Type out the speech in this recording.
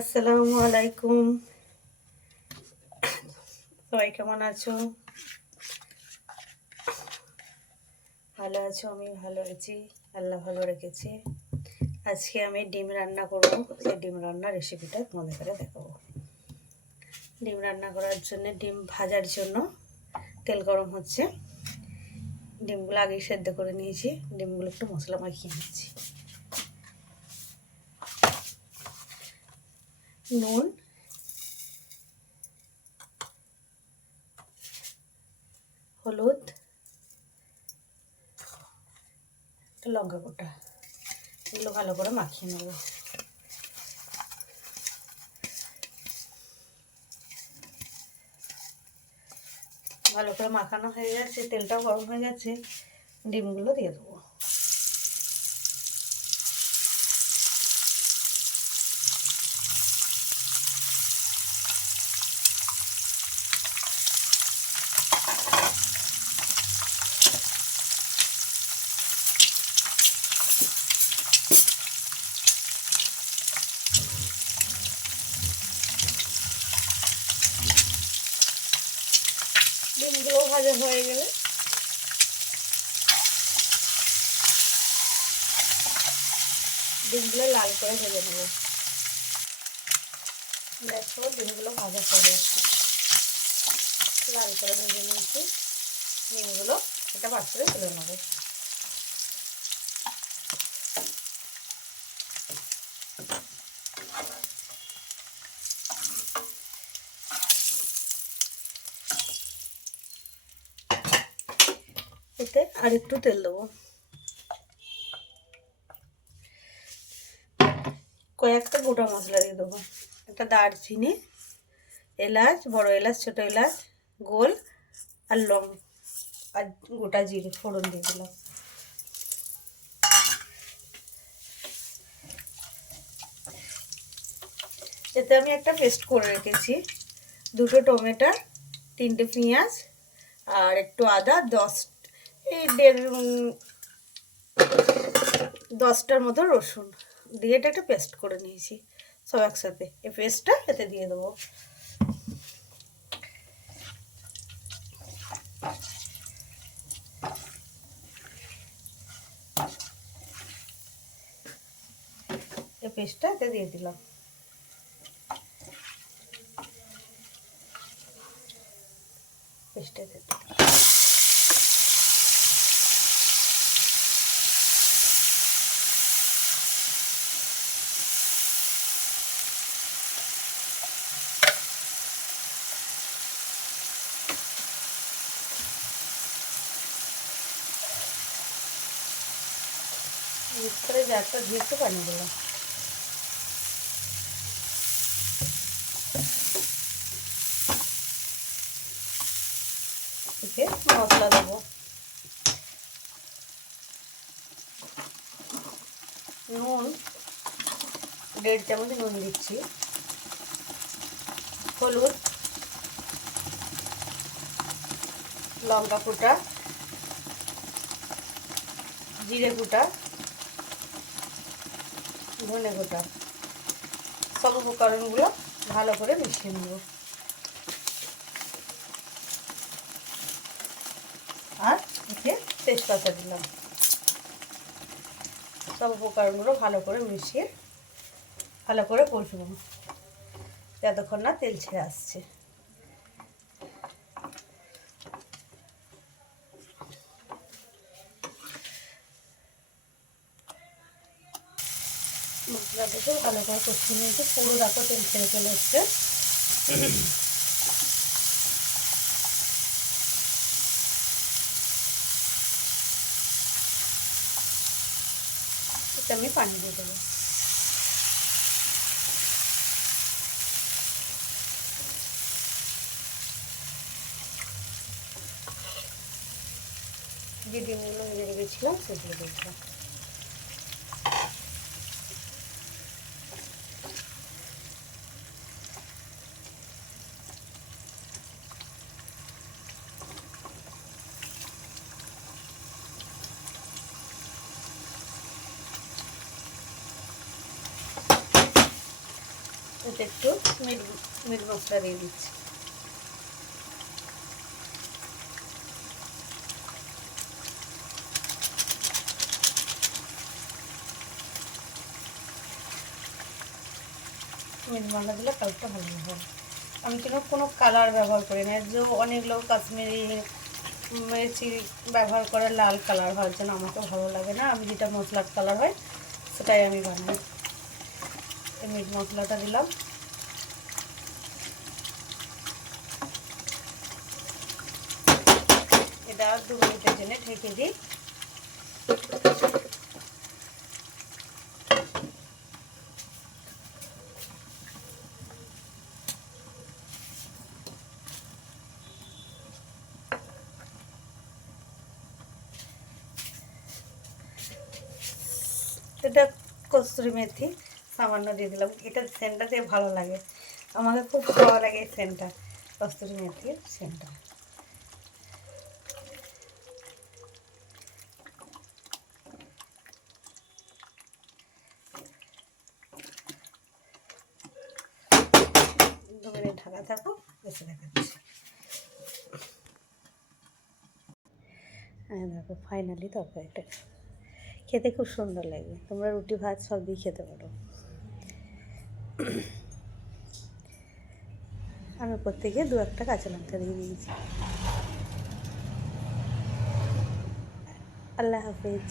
আসসালামু আলাইকুম। সবাই কেমন আছো? ভালো আছো? আমি ভালো আছি, আল্লাহ ভালো রেখেছে। আজকে আমি ডিম রান্না করব। সেই ডিম রান্নার রেসিপিটা তোমাদের করে দেখাবো। ডিম রান্না করার জন্য, ডিম ভাজার জন্য তেল গরম হচ্ছে। ডিমগুলো আগেই সেদ্ধ করে নিয়েছি। ডিমগুলো একটু মশলা মাখিয়ে নিচ্ছি। নুন, হলুদ, লঙ্কা গোটা, এগুলো ভালো করে মাখিয়ে নেব। ভালো করে মাখানো হয়ে যাচ্ছে, তেলটাও গরম হয়ে যাচ্ছে, ডিমগুলো দিয়ে দেবো। ডিমগুলো ভাজা হয়ে গেলে ডিমগুলো লাল করে ভেজে নেব। দেখো ডিমগুলো ভাজা হয়ে যাচ্ছে, লাল করে ভেজে নিয়েছি। ডিমগুলো একটা পাত্রে তুলে নেবো। এতে আর একটু তেল দেবো। কয়েকটা গোটা মশলা দিয়ে দেবো। একটা দারচিনি, এলাচ, বড় এলাচ, ছোট এলাচ, গোল আর লং আর গোটা জিরে ফোড়ন দিয়ে দিলাম। এতে আমি একটা পেস্ট করে রেখেছি। 2টো টমেটো, 3টে পেঁয়াজ আর একটু আদা, 10টার মতো রসুন দিয়ে এটা একটা পেস্ট করে নিয়েছি সব একসাথে। এই পেস্টটা এতে দিয়ে দেবো। এই পেস্টটা এতে দিয়ে দিলাম। পেস্টটা দিতে মিক্স করে জারটা দিয়ে একটু পানি দিলাম। এতে মশলা দেবো। নুন 1.5 চামচ নুন দিচ্ছি। হলুদ, লঙ্কা কুটা, জিরে কুটা, ধনে গোটা, সব উপকরণগুলো ভালো করে মিশিয়ে নেব। আর এতে তেজপাতা দিলাম। সব উপকরণগুলো ভালো করে মিশিয়ে ভালো করে কষবো যতক্ষণ না তেল ছেড়ে আসছে। মশলাটাকে ভালো করে কষিয়ে নিয়েছি, পুরো দেখো তেল ছেড়ে চলে এসছে। এটা আমি পানি দিয়ে দেবো। যে ডিমগুলো ভেজে রেখেছিলাম সেগুলো দিয়েছিলাম। এতে একটু মিট মিট মশলা দিয়ে দিচ্ছি। মিট মশলা দিলে কালারটা ভালো হবে। আমি কিন্তু কোনো কালার ব্যবহার করি না, যে অনেক লোক কাশ্মীরি মির্চি ব্যবহার করে লাল কালার হওয়ার জন্য, আমাকে ভালো লাগে না। আমি যেটা মশলার কালার হয় সেটাই আমি বানাই। এই মিট মশলাটা দিলাম। এটা 2 মিনিটের জন্য ঢেকে দিই। এটা কসুরি মেথি সামান্য দিয়ে দিলাম। এটা সেন্টটা দিয়ে ভালো লাগে, আমাকে খুব ভালো লাগে এই সেন্টটা, কসুরি মেথির সেন্টটা। দু মিনিট ঢাকা থাকুক, বেশি দেখাচ্ছি। হ্যাঁ দেখো, ফাইনালি তরকারিটা খেতে খুব সুন্দর লাগে। তোমরা রুটি ভাত সব দিয়ে খেতে পারো। আমি উপর থেকে 2-1টা কাঁচা লঙ্কা দিয়ে দিয়েছি। আল্লাহ হাফেজ।